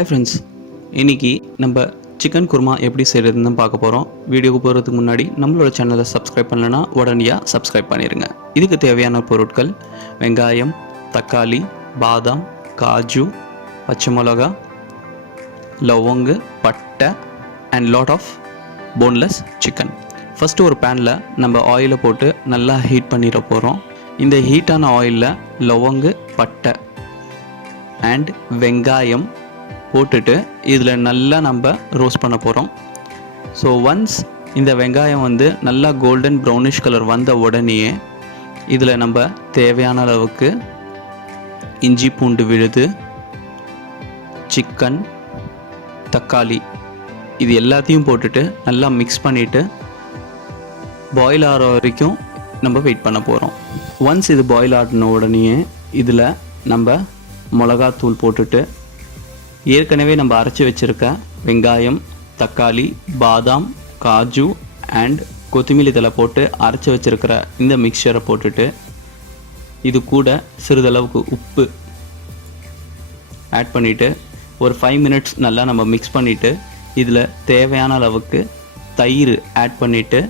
Hi friends, இன்னைக்கு நம்ம chicken kurma எப்படி செய்கிறதுன்னு பார்க்க போகிறோம். வீடியோக்கு போகிறதுக்கு முன்னாடி நம்மளோட சேனலை சப்ஸ்கிரைப் பண்ணலைன்னா உடனடியாக சப்ஸ்கிரைப் பண்ணிடுங்க. இதுக்கு தேவையான பொருட்கள் வெங்காயம், தக்காளி, பாதாம், காஜு, பச்சை மிளகா, லவங்கு, பட்டை and lot of boneless chicken. First ஒரு பேனில் நம்ம ஆயிலை போட்டு நல்லா ஹீட் பண்ணிட போகிறோம். இந்த ஹீட்டான ஆயிலில் லவங்கு, பட்டை அண்ட் வெங்காயம் போட்டுட்டு இதில் நல்லா நம்ம ரோஸ்ட் பண்ண போகிறோம். ஸோ ஒன்ஸ் இந்த வெங்காயம் நல்லா கோல்டன் ப்ரௌனிஷ் கலர் வந்த உடனேயே இதில் நம்ம தேவையான அளவுக்கு இஞ்சி பூண்டு விழுது, சிக்கன், தக்காளி இது எல்லாத்தையும் போட்டுட்டு நல்லா மிக்ஸ் பண்ணிவிட்டு பாயில் ஆகிற வரைக்கும் நம்ம வெயிட் பண்ண போகிறோம். ஒன்ஸ் இது பாயில் ஆகின உடனேயே இதில் நம்ம மிளகாத்தூள் போட்டுட்டு ஏற்கனவே நம்ம அரைச்சி வச்சுருக்க வெங்காயம், தக்காளி, பாதாம், காஜு அண்ட் கொத்தமல்லி தழை போட்டு அரைச்சி வச்சுருக்கிற இந்த மிக்சரை போட்டுட்டு இது கூட சிறிதளவுக்கு உப்பு ஆட் பண்ணிவிட்டு ஒரு 5 மினிட்ஸ் நல்லா நம்ம மிக்ஸ் பண்ணிவிட்டு இதில் தேவையான அளவுக்கு தயிர் ஆட் பண்ணிவிட்டு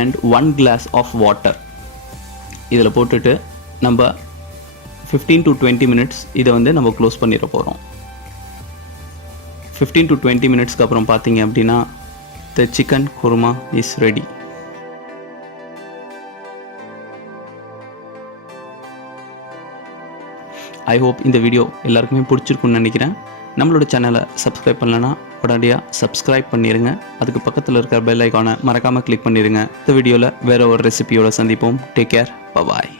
அண்ட் 1 glass ஆஃப் வாட்டர் இதில் போட்டுட்டு நம்ம 15 to 20 மினிட்ஸ் இதை நம்ம க்ளோஸ் பண்ணிட போகிறோம். 15 to 20 மினிட்ஸ்க்கு அப்புறம் பார்த்தீங்க அப்படின்னா the chicken kurma is ready. I hope இந்த வீடியோ எல்லாருக்குமே பிடிச்சிருக்குன்னு நினைக்கிறேன். நம்மளோட சேனலை சப்ஸ்கிரைப் பண்ணலன்னா உடனடியாக சப்ஸ்கிரைப் பண்ணிடுங்க. அதுக்கு பக்கத்தில் இருக்கிற பெல் ஐக்கானை மறக்காமல் கிளிக் பண்ணிடுங்க. இந்த வீடியோவில் வேறு ஒரு ரெசிபியோட சந்திப்போம். டேக் கேர், பாய்.